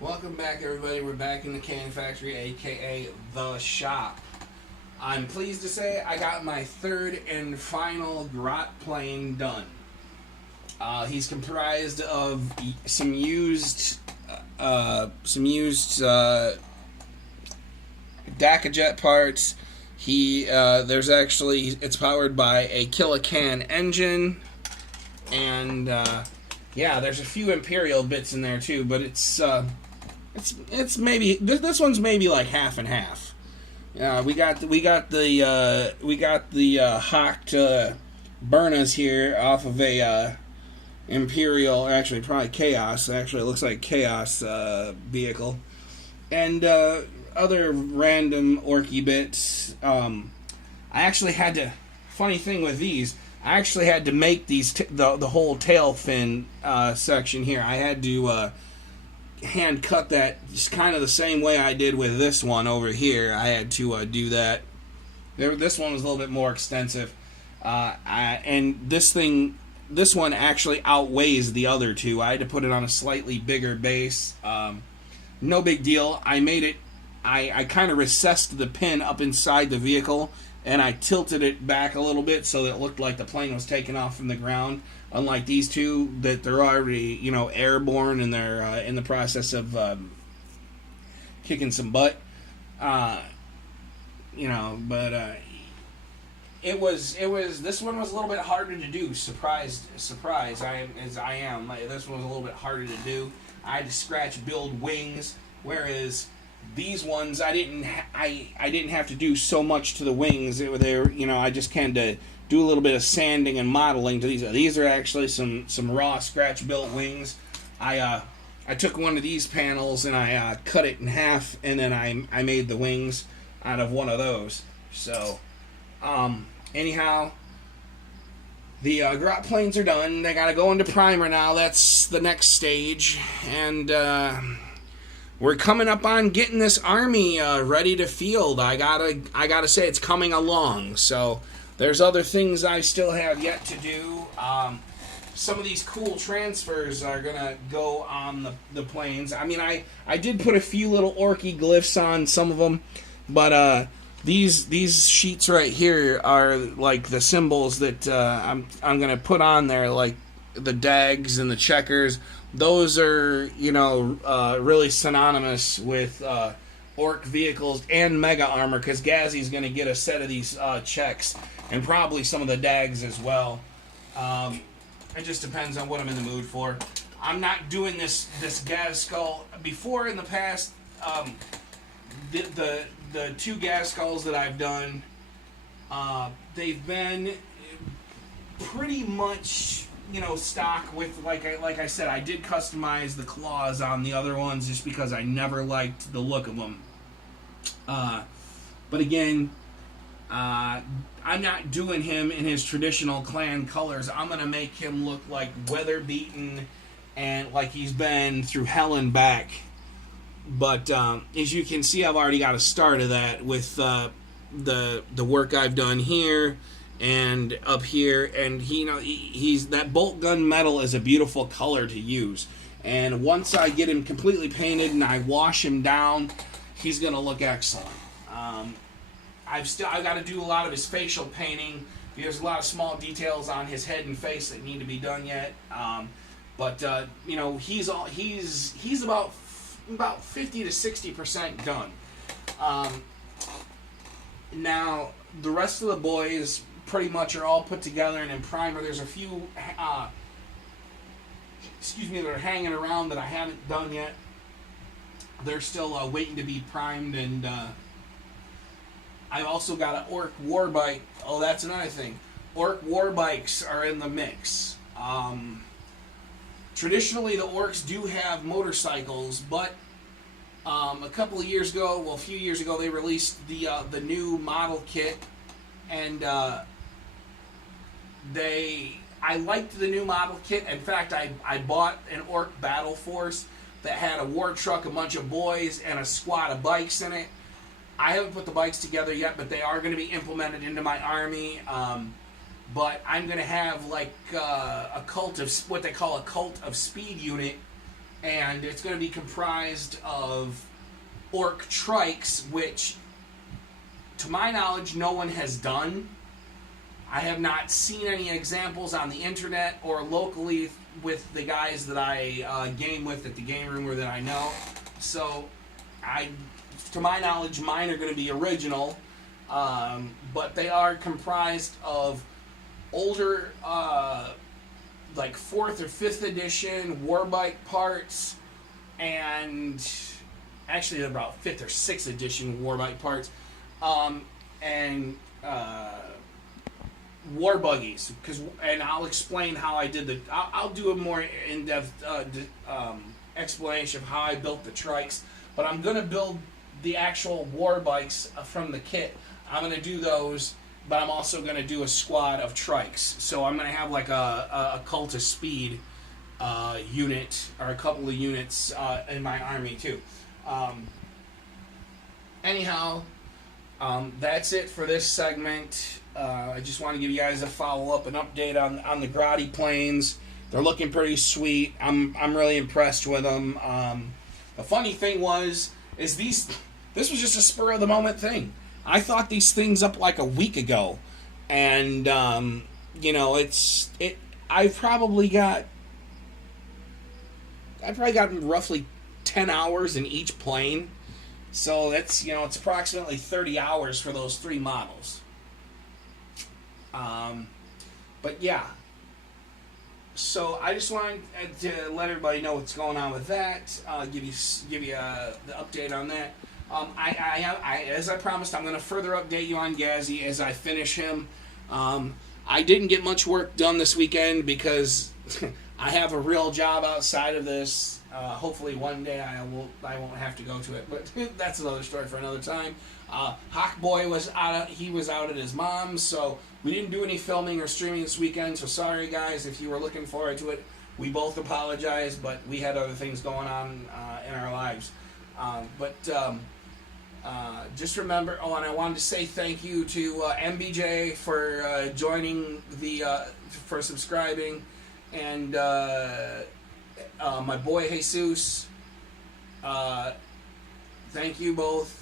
Welcome back, everybody. We're back in the Can Factory, aka the shop. I'm pleased to say I got my third and final grot plane done. He's comprised of some used Dakajet parts. It's powered by a Kilocan engine, and yeah, there's a few Imperial bits in there too, but it's maybe this one's maybe like half and half. We got the hocked Burnas here off of a Imperial, actually probably Chaos. Actually, it looks like Chaos vehicle, and other random orky bits. I actually had to. Funny thing with these, I actually had to make these the whole tail fin section here. I had to hand cut that just kind of the same way I did with this one over here. I had to do that. This one was a little bit more extensive, and this one actually outweighs the other two. I had to put it on a slightly bigger base. No big deal. I made it. I kind of recessed the pin up inside the vehicle, and I tilted it back a little bit so that it looked like the plane was taking off from the ground. Unlike these two, that they're already, airborne, and they're in the process of kicking some butt. But it was. This one was a little bit harder to do. Surprise! I am. This one was a little bit harder to do. I had to build wings, whereas these ones I didn't have to do so much to the wings. I just kind of do a little bit of sanding and modeling to these. These are actually some raw scratch built wings. I took one of these panels and I cut it in half, and then I made the wings out of one of those. So anyhow, the grot planes are done. They gotta go into primer now. That's the next stage, and we're coming up on getting this army ready to field. I gotta say it's coming along. So there's other things I still have yet to do. Some of these cool transfers are gonna go on the planes. I mean, I did put a few little orky glyphs on some of them, but these sheets right here are like the symbols that I'm gonna put on there, like the dags and the checkers. Those are, really synonymous with orc vehicles and mega armor, because Gazzy's going to get a set of these checks, and probably some of the dags as well. It just depends on what I'm in the mood for. I'm not doing this Gaz skull. Before, in the past, the two Gaz skulls that I've done, they've been pretty much stock with, like I said, I did customize the claws on the other ones just because I never liked the look of them. But again, I'm not doing him in his traditional clan colors. I'm going to make him look like weather beaten and like he's been through hell and back. But as you can see, I've already got a start of that with the work I've done here and up here, and he's that bolt gun metal is a beautiful color to use. And once I get him completely painted and I wash him down, he's gonna look excellent. I've got to do a lot of his facial painting. There's a lot of small details on his head and face that need to be done yet. But he's about 50 to 60% done. Now the rest of the boys pretty much are all put together and in primer. There's a few that are hanging around that I haven't done yet. They're still waiting to be primed, and I've also got an orc war bike. Oh, that's another thing. Orc war bikes are in the mix. Traditionally, the orcs do have motorcycles, but a few years ago, they released the new model kit, and I liked the new model kit. In fact, I bought an orc battle force that had a war truck, a bunch of boys, and a squad of bikes in it. I haven't put the bikes together yet, but they are going to be implemented into my army. But I'm going to have like a cult of what they call a cult of speed unit and it's going to be comprised of orc trikes, which, to my knowledge, no one has done. I have not seen any examples on the internet or locally with the guys that I game with at the game room or that I know. So, to my knowledge, mine are going to be original, but they are comprised of older, like 4th or 5th edition Warbike parts, and actually they're about 5th or 6th edition Warbike parts, and war buggies, and I'll explain how I did I'll do a more in-depth explanation of how I built the trikes, but I'm going to build the actual war bikes from the kit. I'm going to do those, but I'm also going to do a squad of trikes. So I'm going to have like a cult of speed unit, or a couple of units in my army too. Anyhow, that's it for this segment. I just want to give you guys a follow-up, an update on the grotty planes. They're looking pretty sweet. I'm really impressed with them. The funny thing is this was just a spur of the moment thing. I thought these things up like a week ago, and I've probably got roughly 10 hours in each plane. So that's, it's approximately 30 hours for those 3 models. But yeah. So I just wanted to let everybody know what's going on with that. Give you the update on that. As I promised, I'm going to further update you on Gazzy as I finish him. I didn't get much work done this weekend because I have a real job outside of this. Hopefully one day I won't have to go to it, but that's another story for another time. Hawkboy was out at his mom's, so we didn't do any filming or streaming this weekend. So sorry guys if you were looking forward to it. We both apologize, but we had other things going on in our lives. Just remember. Oh, and I wanted to say thank you to MBJ for joining for subscribing, and my boy Jesus. Thank you both.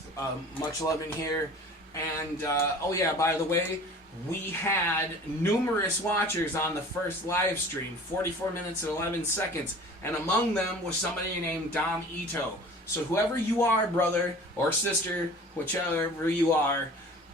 Much love in here. And oh yeah, by the way, we had numerous watchers on the first live stream, 44 minutes and 11 seconds, and among them was somebody named Dom Ito. So whoever you are, brother or sister, whichever you are,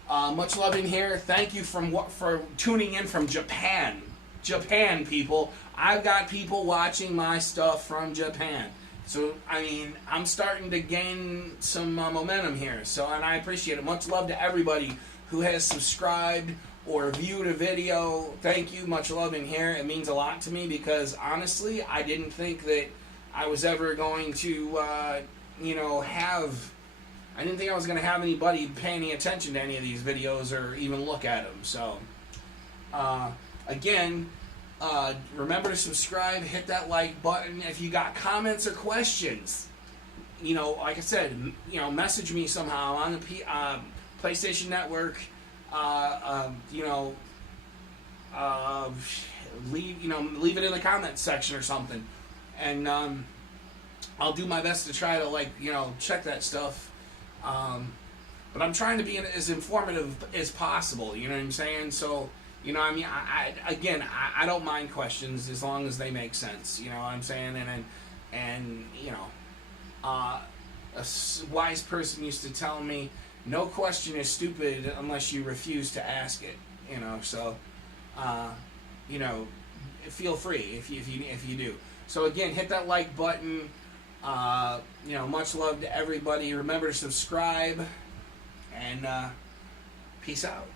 much love in here. Thank you for tuning in from Japan. Japan, people. I've got people watching my stuff from Japan. So, I mean, I'm starting to gain some momentum here. So, and I appreciate it. Much love to everybody who has subscribed or viewed a video. Thank you. Much love in here. It means a lot to me because, honestly, I didn't think that I was ever going to, I didn't think I was going to have anybody pay any attention to any of these videos or even look at them. So, again, remember to subscribe, hit that like button. If you got comments or questions, like I said, message me somehow on the PlayStation Network. Leave it in the comments section or something, and I'll do my best to try to check that stuff. But I'm trying to be as informative as possible. You know what I'm saying? So. I don't mind questions as long as they make sense. You know what I'm saying? And a wise person used to tell me, no question is stupid unless you refuse to ask it. So, feel free if you do. So again, hit that like button. Much love to everybody. Remember to subscribe, and peace out.